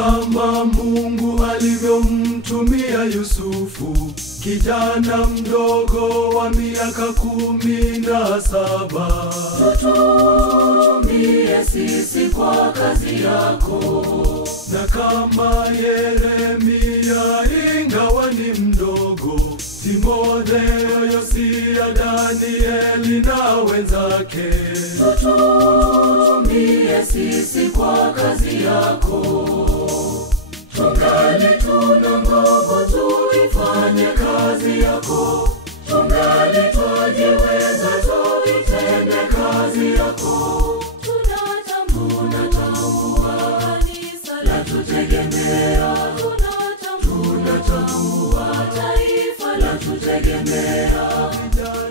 kama Mungu alivyomtumia Yusufu, kijana mdogo wa miaka 17. Tutumie sisi kwa kazi yako. Na kama Yeremia ingawa ni mdogo, Timotheo, Yosia, Danieli na wenzake. Tutumie sisi kwa kazi yako. Tungali tuna nguvu tuifanye kazi yako. Tungali twajiweza tuitende kazi yako. Tunatambua kanisa la tutegemea. Tunatambua taifa la tutegemea.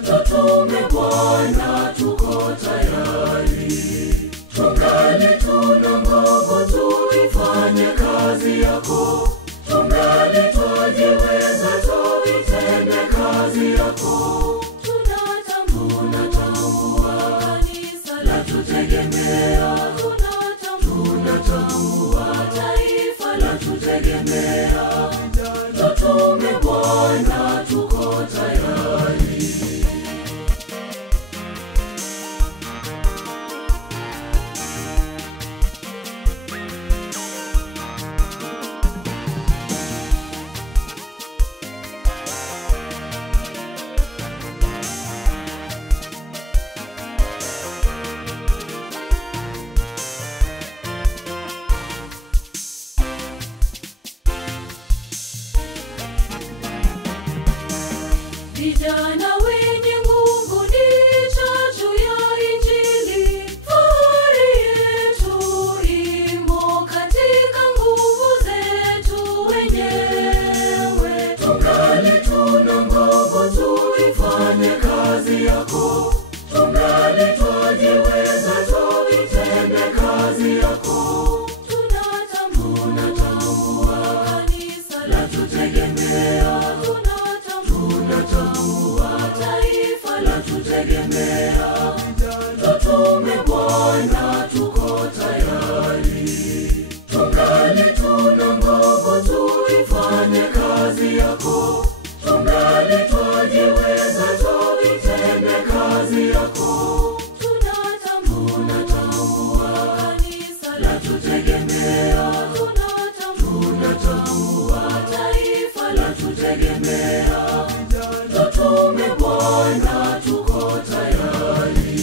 Tutume Bwana, tuko tayari. Tungali tuna nguvu tuifanye kazi yako. Tungali twajiweza tuitende kazi yako. Tunatambua kanisa la tutegemea. Tunatambua taifa la tutegemea. Tutume Bwana, tuko tayari. Vijana wenye nguvu ni chachu ya Injili. Fahari yetu imo katika nguvu zetu wenyewe. Tungali tuna nguvu tuifanye kazi yako. Tungali twajiweza tuitende kazi yako. Tunatambua kanisa la tutegemea. Tunatambua taifa la tutegemea. Tutume Bwana, tuko tayari. Tungali tuna nguvu tuifanye kazi yako. Tungali twajiweza tuitende kazi yako. Tunatambua kanisa la tutegemea. Tunatambua taifa la tutegemea. Tutume Bwana, tuko tayari.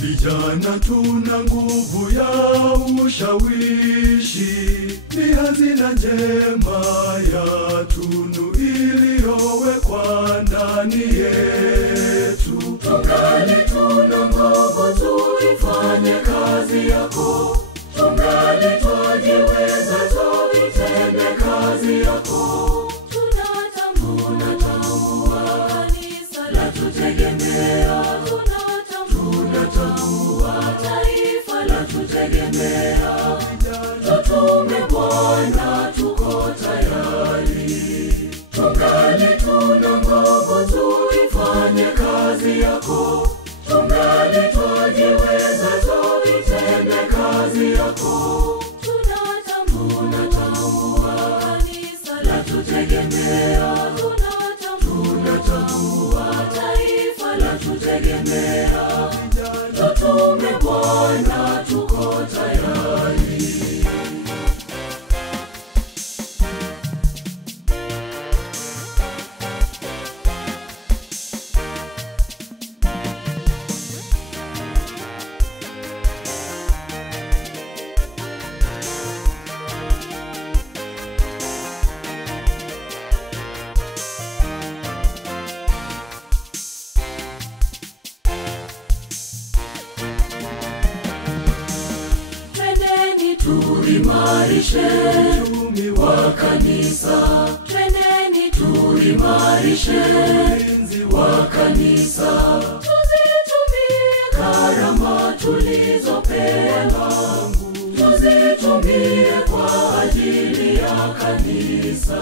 Vijana tuna nguvu ya ushawishi, ni hazina njema ya tunu iliyowekwa ndani yetu. Tungali tuna nguvu tuifanye kazi yako. Tungali twajiweza tuitende kazi yako. Tunatambua kanisa la tutegemea. Tunatambua taifa la tutegemea. Tutume Bwana, tuko tayari. Tungali tuna nguvu tuifanye kazi yako. Tungali twajiweza tuitende kazi yako. Tunatambua kanisa la tutegemea. Tunatambua taifa la tutegemea. Tutume Bwana, tuko tayari. tuimarishe uchumi wa kanisa. Twendeni Tuimarishe ulinzi wa kanisa. tuzitumie Karama tulizopewa, tuzitumie kwa ajili ya kanisa.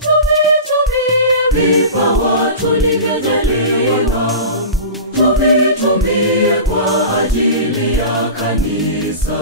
tuvitumie Vipawa tulivyojaliwa, tuvitumie kwa ajili ya kanisa.